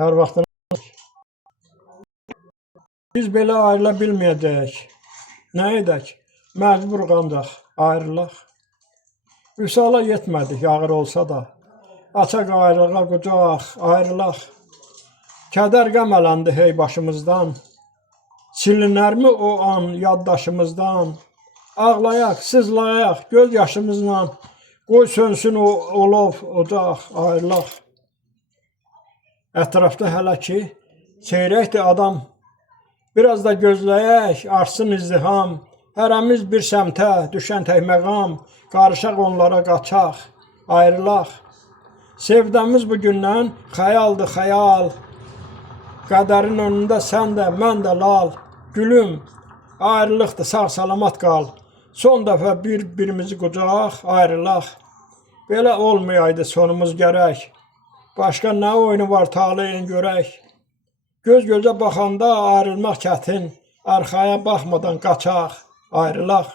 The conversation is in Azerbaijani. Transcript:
Hər vaxtın biz belə ayrıla bilməyəcəyik. Nə edək? Məcbur ancaq ayrılaq. Vüsala yetmədik, ağır olsa da. Açaq ayrılığa qucaq, ayrılaq. Kədər qəm ələndi hey başımızdan. Silinərmi o an yaddaşımızdan? Ağlayaq, sızlayaq göz yaşımızla. Qoy sönsün o olov, ocaq, ayrılaq. Ətrafda hələ ki seyrəkdir adam. Biraz da gözləyək, artsın izdiham. Hərəmiz bir səmtə, düşən tək məqam. Qarışaq onlara qaçaq, ayrılaq. Sevdəmiz bugündən xəyaldır, xəyal. Qədərin önündə sən də, mən də lal. Gülüm, ayrılıqdır, sağ salamat qal. Son dəfə bir-birimizi qucaq, ayrılaq. Belə olmayaydı sonumuz gərək. Başqa nə oyunu var taleyin görək. Göz gözə baxanda ayrılmaq çətin. Arxaya baxmadan qaçaq, ayrılaq.